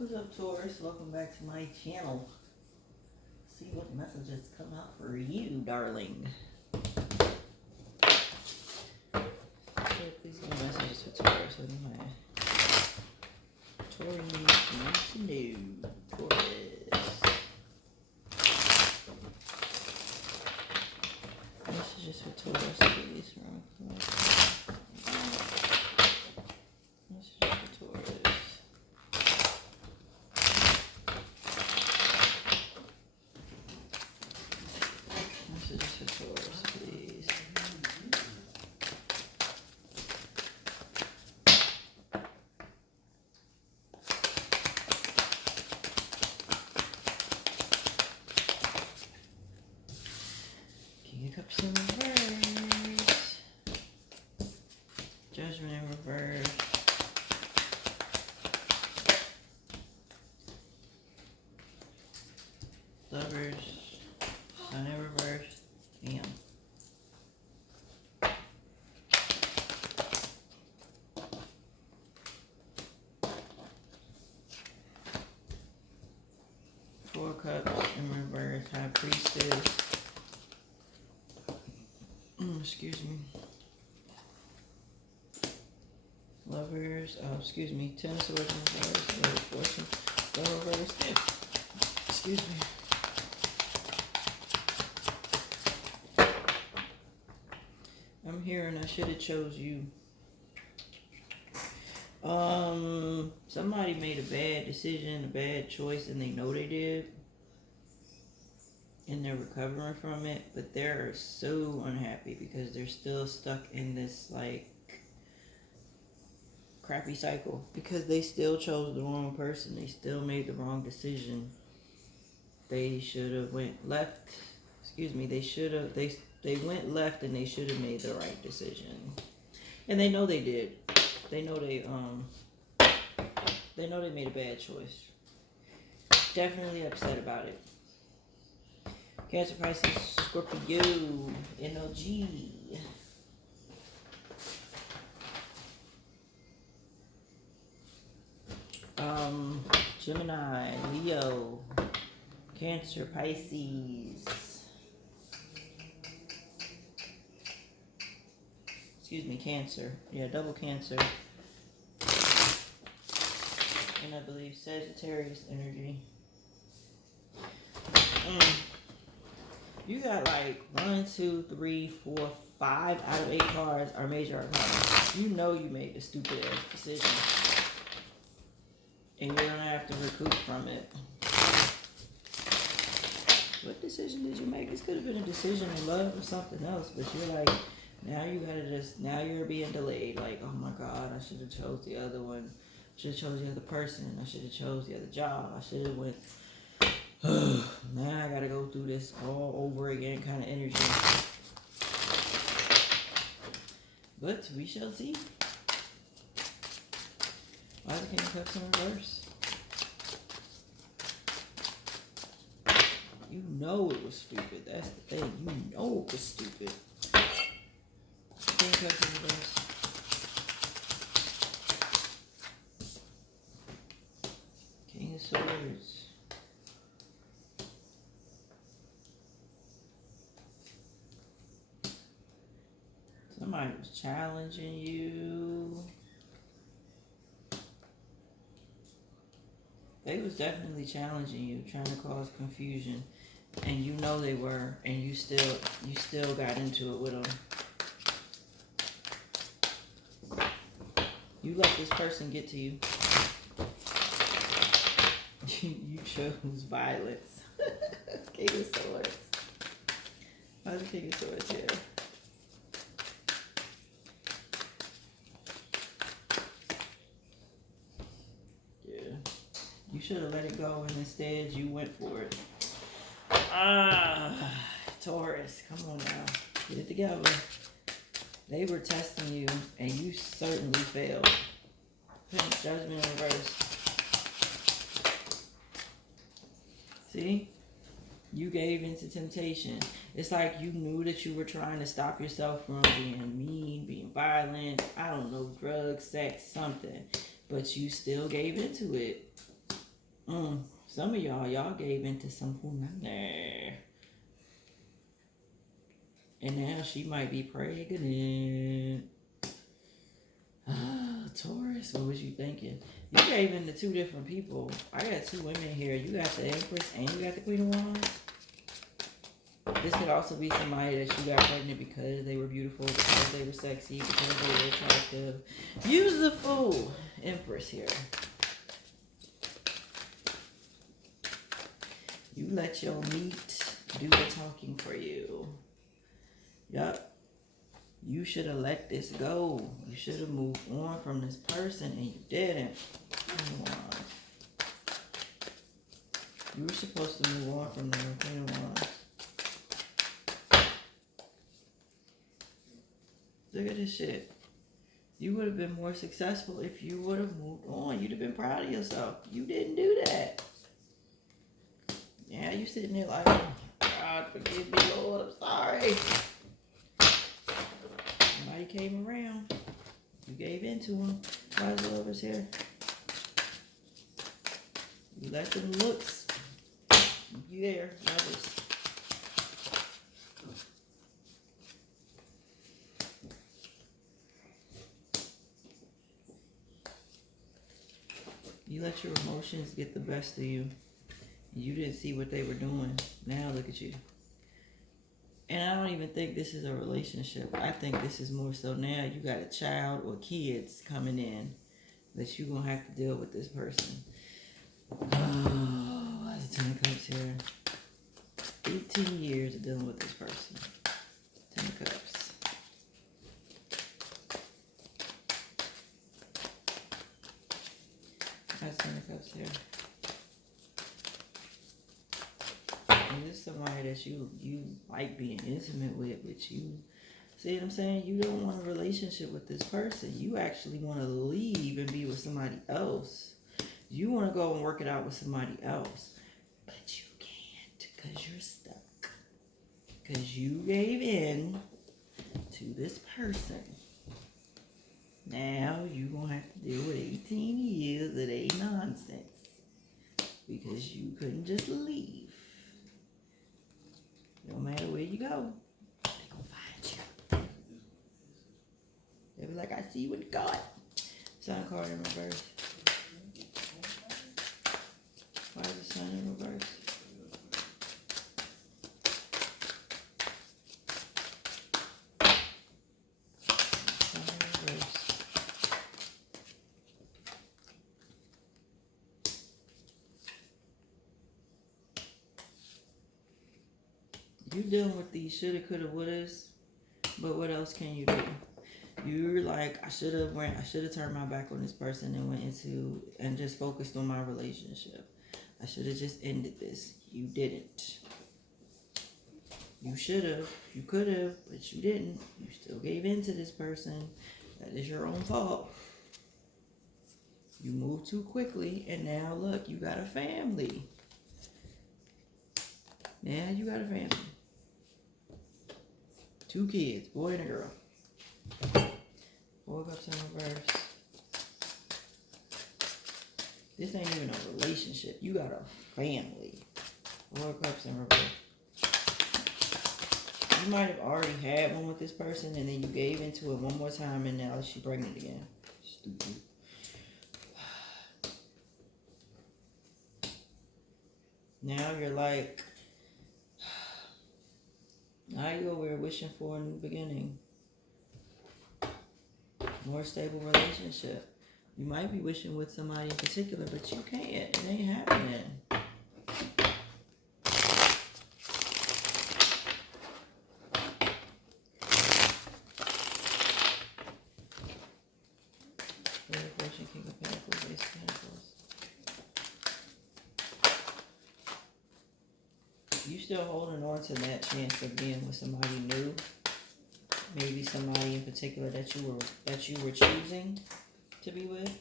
What's up, Taurus? Welcome back to my channel. See what messages come out for you, darling. So please give messages for Taurus. What am I? Taurus needs to know. Taurus. Messages for Taurus, please. Messages for Taurus. Messages for Taurus, please. King of Cups in reverse. Judgment in reverse. Lovers. Sun in reverse. Damn. Four Cups in reverse. High Priestess. Excuse me. Lovers. Oh, excuse me. Ten of Swords in reverse. Fortune. Go reverse. Excuse me. I'm hearing I should have chose you. Somebody made a bad decision, a bad choice, and they know they did. And they're recovering from it, but they're so unhappy because they're still stuck in this, like, crappy cycle. Because they still chose the wrong person. They still made the wrong decision. They should have went left. Excuse me, they should have, they went left and they should have made the right decision. And they know they did. They know they made a bad choice. Definitely upset about it. Cancer, Pisces, Scorpio, NLG. Gemini, Leo, Cancer, Pisces. Excuse me, Cancer. Yeah, double Cancer. And I believe Sagittarius energy. You got like 1, 2, 3, 4, 5 out of 8 cards are major arcana. You know you made the stupid ass decision. And you're gonna have to recoup from it. What decision did you make? This could have been a decision in love or something else, but you're like, now you gotta now you're being delayed. Like, oh my God, I should have chose the other one. I should have chose the other person. I should have chose the other job. I should have went, now I gotta go through this all over again kind of energy. But we shall see. Why is the King of Cups in reverse? You know it was stupid. That's the thing. You know it was stupid. King of Cups in reverse. King of Swords. Somebody was challenging you. They was definitely challenging you, trying to cause confusion. And you know they were, and you still got into it with them. You let this person get to you. You chose violence. King of Swords. Why is the King of Swords here? You should have let it go, and instead you went for it. Taurus, come on now. Get it together. They were testing you, and you certainly failed. Judgment in reverse. See? You gave into temptation. It's like you knew that you were trying to stop yourself from being mean, being violent, I don't know, drugs, sex, something. But you still gave into it. Some of y'all gave into some punana. And now she might be pregnant. Taurus, what was you thinking? You gave in to two different people. I got two women here. You got the Empress and you got the Queen of Wands. This could also be somebody that you got pregnant because they were beautiful, because they were sexy, because they were attractive. Use the Fool, Empress here. You let your meat do the talking for you. Yup. You should have let this go. You should have moved on from this person and you didn't. You were supposed to move on from them. Queen of Wands. Look at this shit. You would have been more successful if you would have moved on. You'd have been proud of yourself. You didn't do that. Yeah, you sitting there like, oh, God, forgive me, Lord, I'm sorry. Somebody came around. You gave in to him. Wise lovers here. You let them looks. You there, lovers. You let your emotions get the best of you. You didn't see what they were doing. Now look at you. And I don't even think this is a relationship. I think this is more so now you got a child or kids coming in that you're going to have to deal with this person. Oh, that's a 10 of Cups here. 18 years of dealing with this person. 10 of Cups. That's 10 of Cups here. And this is somebody that you like being intimate with, but you see what I'm saying? You don't want a relationship with this person. You actually want to leave and be with somebody else. You want to go and work it out with somebody else. But you can't because you're stuck. Because you gave in to this person. Now you're going to have to deal with 18 years of a nonsense. Because you couldn't just leave. No matter where you go, they're going to find you. They'll be like, I see you in God. Sun card in reverse. Why is the sun in reverse? Sun in reverse. You dealing with these shoulda, coulda, wouldas, but what else can you do? You're like, I should have turned my back on this person and went into and just focused on my relationship. I should have just ended this. You didn't. You should have. You could have, but you didn't. You still gave in to this person. That is your own fault. You moved too quickly, and now look, you got a family. Now you got a family. 2 kids, boy and a girl. 4 Cups in reverse. This ain't even a relationship. You got a family. 4 Cups in reverse. You might have already had one with this person and then you gave into it one more time and now she's pregnant again. Stupid. Now you're like, now you're over here wishing for a new beginning. More stable relationship. You might be wishing with somebody in particular, but you can't. It ain't happening. Fortune, King of Pentacles, Ace of Pentacles. You still holding on to that chance of being with somebody new. Maybe somebody in particular that you were choosing to be with.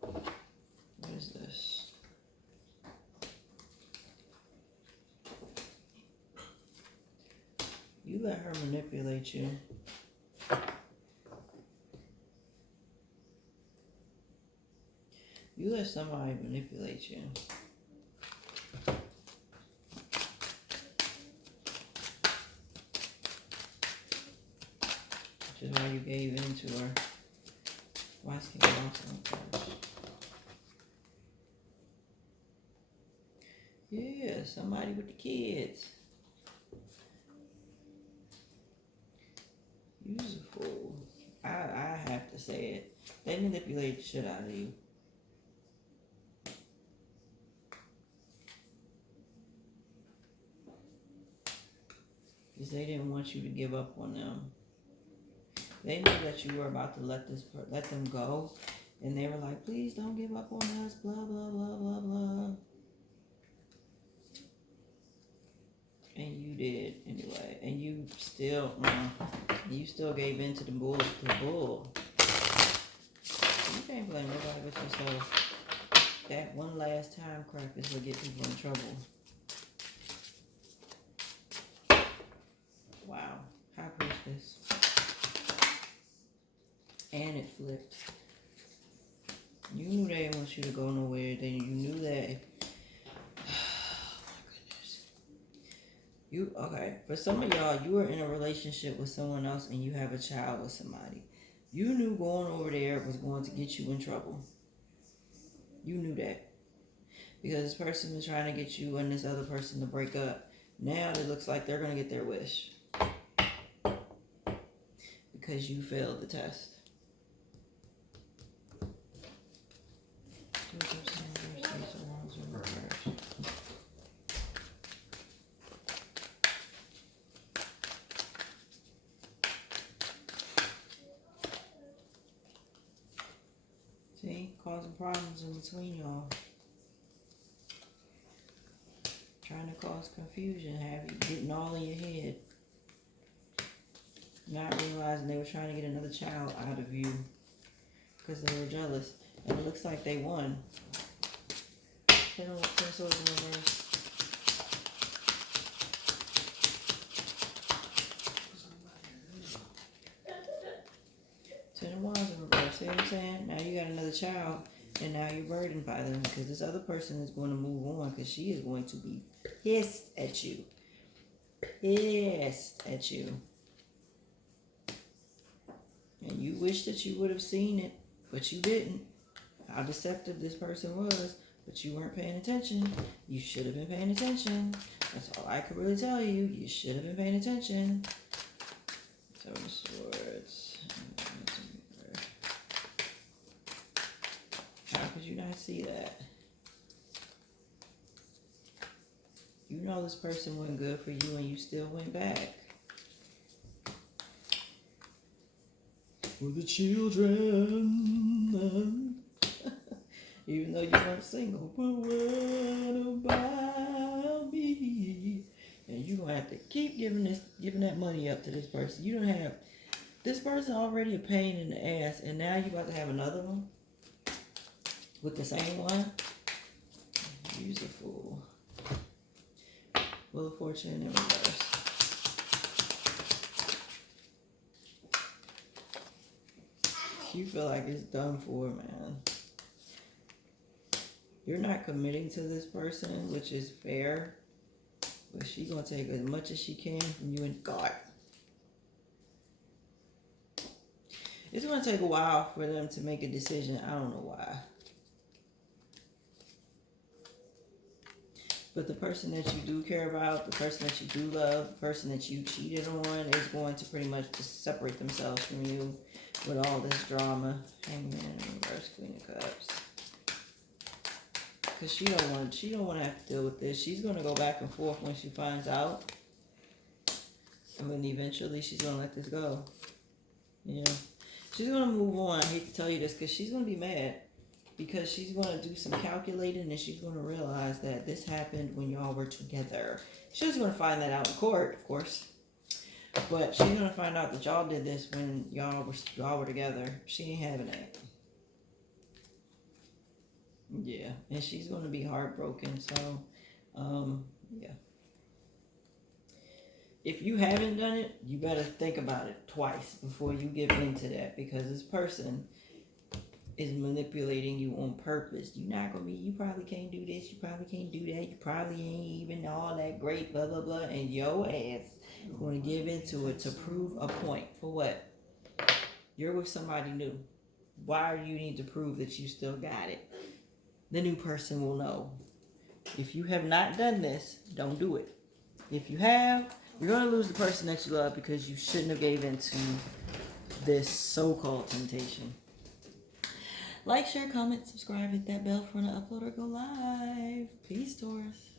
What is this? You let her manipulate you. You let somebody manipulate you. Which is why you gave in to her. Why is King also first? Yeah, somebody with the kids. You's a fool. I have to say it. They manipulate the shit out of you. Because they didn't want you to give up on them. They knew that you were about to let them go. And they were like, please don't give up on us, blah, blah, blah, blah, blah. And you did anyway. And you still gave in to the bull. You can't blame nobody but yourself. That one last time crap is what get people in trouble. Wow. How precious. And it flipped. You knew they didn't want you to go nowhere. Then you knew that. Oh my goodness. Okay. For some of y'all, you were in a relationship with someone else and you have a child with somebody. You knew going over there was going to get you in trouble. You knew that. Because this person was trying to get you and this other person to break up. Now it looks like they're going to get their wish. Because you failed the test. See, causing problems in between y'all. Trying to cause confusion, have you getting all in your head. Not realizing they were trying to get another child out of you. Because they were jealous. And it looks like they won. Ten swords in reverse. Ten of Wands in reverse. See what I'm saying? Now you got another child, and now you're burdened by them because this other person is going to move on because she is going to be pissed at you. Pissed at you. And you wish that you would have seen it, but you didn't. How deceptive this person was, but you weren't paying attention. You should have been paying attention. That's all I could really tell you. You should have been paying attention. Seven of Swords. How could you not see that? You know this person wasn't good for you and you still went back. For the children. Even though you weren't single. But what about me? And you're going to have to keep giving that money up to this person. You don't have this person already a pain in the ass, and now you about to have another one with the same one. You's a fool. Wheel of Fortune in reverse. You feel like it's done for, man. You're not committing to this person, which is fair. But she's going to take as much as she can from you and God. It's going to take a while for them to make a decision. I don't know why. But the person that you do care about, the person that you do love, the person that you cheated on is going to pretty much just separate themselves from you with all this drama. Hangman in reverse, Queen of Cups. Because she don't want to have to deal with this. She's going to go back and forth when she finds out. And then eventually she's going to let this go. You know? She's going to move on. I hate to tell you this because she's going to be mad. Because she's going to do some calculating and she's going to realize that this happened when y'all were together. She's going to find that out in court, of course. But she's going to find out that y'all did this when y'all were together. She ain't having it. Yeah. And she's going to be heartbroken. So, yeah. If you haven't done it, you better think about it twice before you give in to that. Because this person is manipulating you on purpose. You're not gonna be, you probably can't do this, you probably can't do that, you probably ain't even all that great, blah blah blah, and your ass gonna give into it to prove a point. For what? You're with somebody new. Why do you need to prove that you still got it? The new person will know. If you have not done this, don't do it. If you have, you're gonna lose the person that you love because you shouldn't have gave into this so-called temptation. Like, share, comment, subscribe, hit that bell for when I upload or go live. Peace, Taurus.